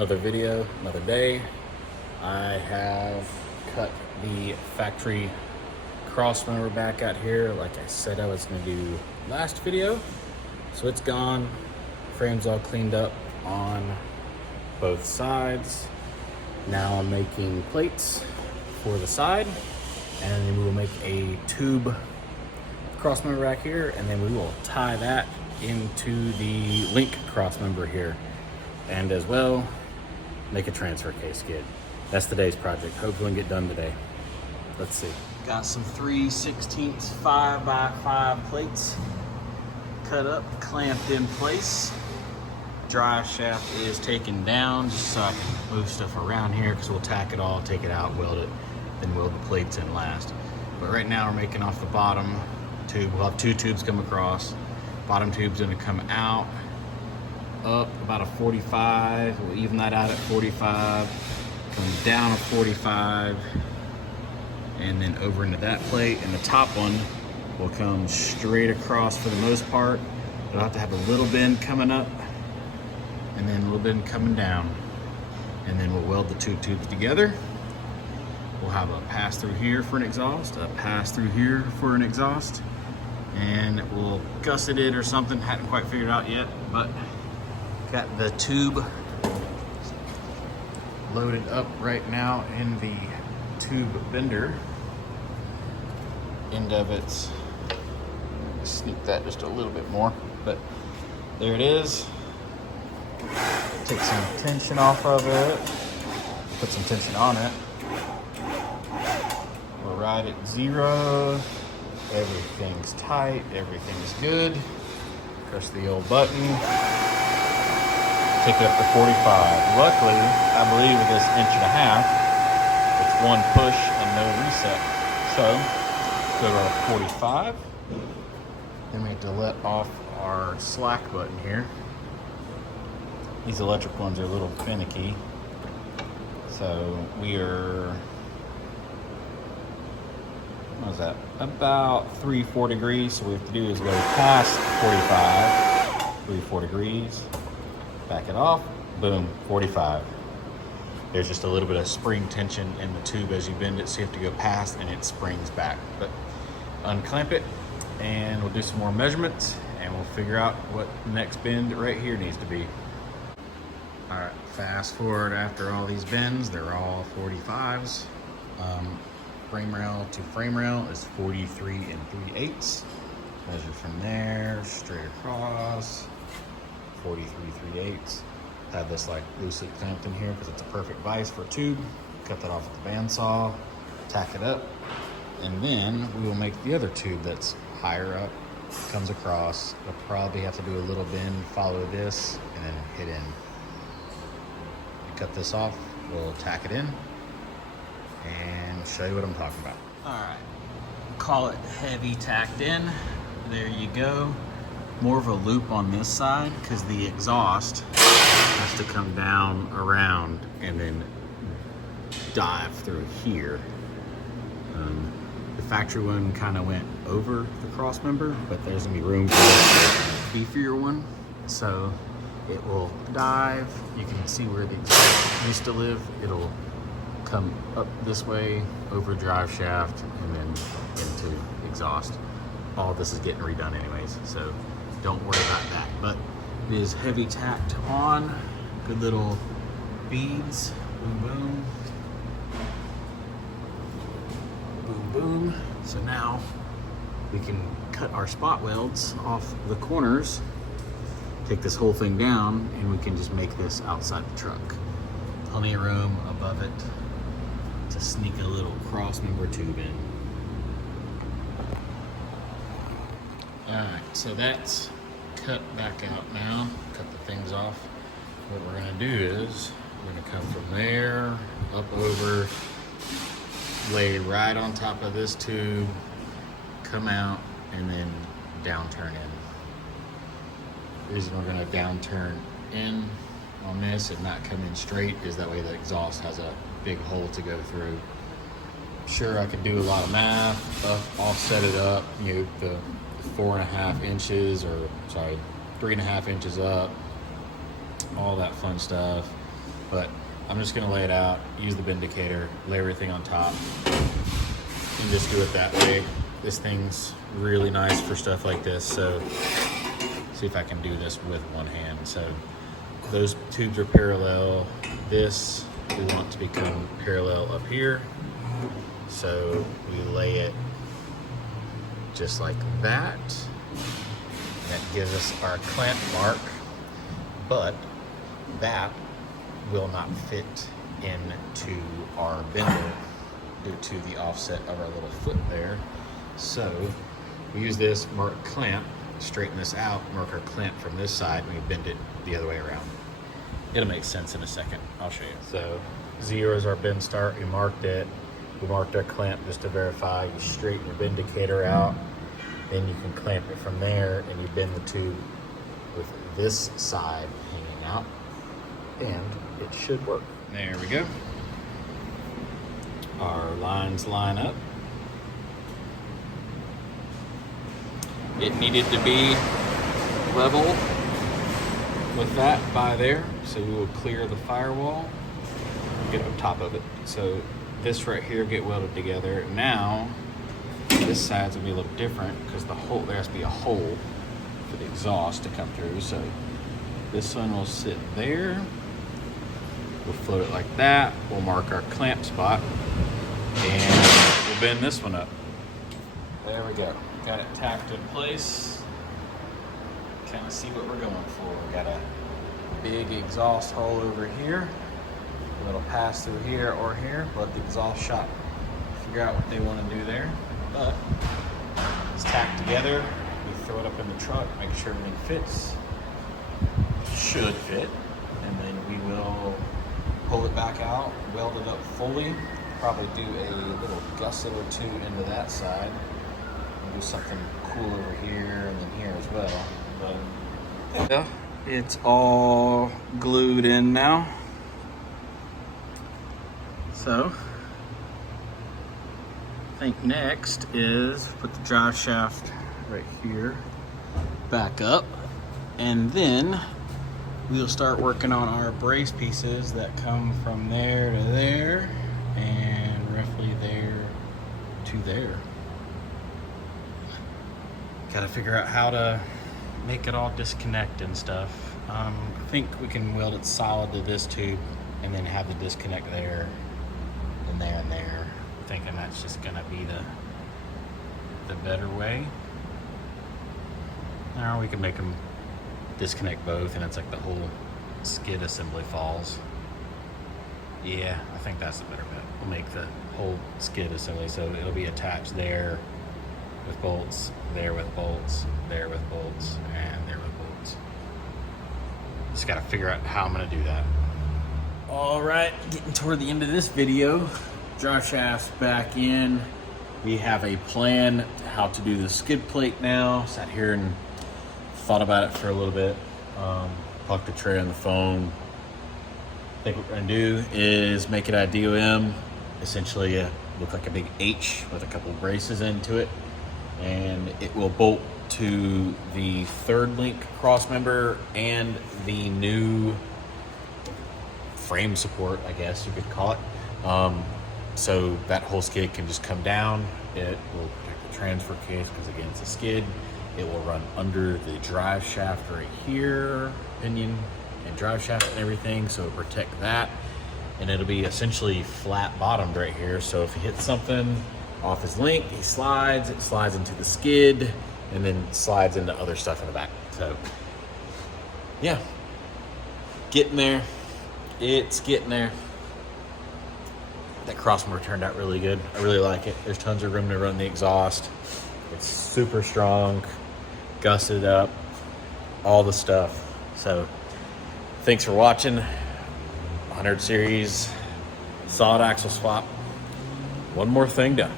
Another video, another day. I have cut the factory crossmember back out here like I said I was going to do last video. So it's gone. Frame's all cleaned up on both sides. Now I'm making plates for the side, and then we will make a tube crossmember back here, and then we will tie that into the link crossmember here, and as well make a transfer case skid. That's today's project. Hopefully we can get done today. Let's see. Got some 3/16 5x5 plates cut up, clamped in place. Drive shaft is taken down just so I can move stuff around here, because we'll tack it all, take it out, weld it, then weld the plates in last. But right now we're making off the bottom tube. We'll have two tubes come across. Bottom tube's gonna come out up about a 45. We'll even that out at 45. Come down a 45, and then over into that plate. And the top one will come straight across for the most part. It'll have to have a little bend coming up, and then a little bend coming down. And then we'll weld the two tubes together. We'll have a pass through here for an exhaust, a pass through here for an exhaust, and we'll gusset it or something. Hadn't quite figured out yet, but got the tube loaded up right now in the tube bender. End of it's, sneak that just a little bit more, but there it is. Take some tension off of it, put some tension on it. We're right at 0. Everything's tight, everything's good. Press the old button. Take it up to 45. Luckily, I believe with this 1.5 inches, it's one push and no reset. So, go to 45. Then we have to let off our slack button here. These electric ones are a little finicky. So we are, what is that? About 3-4 degrees. So what we have to do is go past 45, 3-4 degrees. Back it off, boom, 45. There's just a little bit of spring tension in the tube as you bend it, so you have to go past and it springs back. But unclamp it, and we'll do some more measurements, and we'll figure out what the next bend right here needs to be. All right, fast forward after all these bends, they're all 45s. Frame rail to frame rail is 43 3/8. Measure from there, straight across. 43 3/8. Have this like loosely clamped in here because it's a perfect vise for a tube. Cut that off with the bandsaw, tack it up, and then we will make the other tube that's higher up, comes across. We'll probably have to do a little bend, follow this, and then hit in. We cut this off, we'll tack it in, and show you what I'm talking about. All right, call it heavy tacked in. There you go. More of a loop on this side because the exhaust has to come down around and then dive through here. The factory one kind of went over the cross member, but there's gonna be room for a beefier one, so it will dive. You can see where the exhaust used to live. It'll come up this way over drive shaft and then into exhaust. All this is getting redone anyways, so don't worry about that. But it is heavy tacked on. Good little beads. Boom, boom. Boom, boom. So now we can cut our spot welds off the corners, take this whole thing down, and we can just make this outside the truck. Plenty of room above it to sneak a little cross member tube in. Alright, so that's cut back out now. Cut the things off. What we're going to do is we're going to come from there, up over, lay right on top of this tube, come out, and then downturn in. The reason we're going to downturn in on this and not come in straight is that way the exhaust has a big hole to go through. Sure, I could do a lot of math, offset it up, you know, the 4.5 inches, or sorry, 3.5 inches up, all that fun stuff. but I'm just gonna lay it out, use the vindicator, lay everything on top, and just do it that way. This thing's really nice for stuff like this, so see if I can do this with one hand. So those tubes are parallel. This, we want to become parallel up here. So we lay it just like that. That gives us our clamp mark, but that will not fit into our bender due to the offset of our little foot there. So we use this, mark clamp, straighten this out, mark our clamp from this side, and we bend it the other way around. It'll make sense in a second. I'll show you. So 0 is our bend start. We marked it. We marked our clamp just to verify. You straighten your vindicator out. Then you can clamp it from there, and you bend the tube with this side hanging out, and it should work. There we go. Our lines line up. It needed to be level with that by there, so we will clear the firewall, get on top of it. So this right here get welded together. Now this side's gonna be a little different because there has to be a hole for the exhaust to come through. So this one will sit there. We'll float it like that. We'll mark our clamp spot, and we'll bend this one up. There we go. Got it tacked in place. Kind of see what we're going for. We got a big exhaust hole over here. It'll pass through here or here. Let the exhaust shop figure out what they want to do there. But it's tacked together. We throw it up in the truck, make sure everything fits. Should fit. And then we will pull it back out, weld it up fully. Probably do a little gusset or two into that side. Do something cool over here and then here as well. But yeah, it's all glued in now. So I think next is put the drive shaft right here back up, and then we'll start working on our brace pieces that come from there to there and roughly there to there. Got to figure out how to make it all disconnect and stuff. I think we can weld it solid to this tube and then have the disconnect there and there and there. I'm thinking that's just gonna be the better way. Or we can make them disconnect both and it's like the whole skid assembly falls. Yeah, I think that's the better bet. We'll make the whole skid assembly so it'll be attached there with bolts, there with bolts, there with bolts, and there with bolts. Just gotta figure out how I'm gonna do that. All right, getting toward the end of this video. Drive shaft's back in. We have a plan how to do the skid plate now. Sat here and thought about it for a little bit. Talked to Trey on the phone. I think what we're gonna do is make it a DOM, essentially look like a big H with a couple braces into it. And it will bolt to the third link cross member and the new frame support, I guess you could call it. So that whole skid can just come down. It will protect the transfer case because again, it's a skid. It will run under the drive shaft right here, pinion and drive shaft and everything. So it'll protect that. And it'll be essentially flat bottomed right here. So if he hits something off his link, he slides, it slides into the skid, and then slides into other stuff in the back. So, yeah, getting there. It's getting there. That crossmember turned out really good. I really like it. There's tons of room to run the exhaust. It's super strong, gusseted up, all the stuff. So, thanks for watching. 100 series solid axle swap. One more thing done.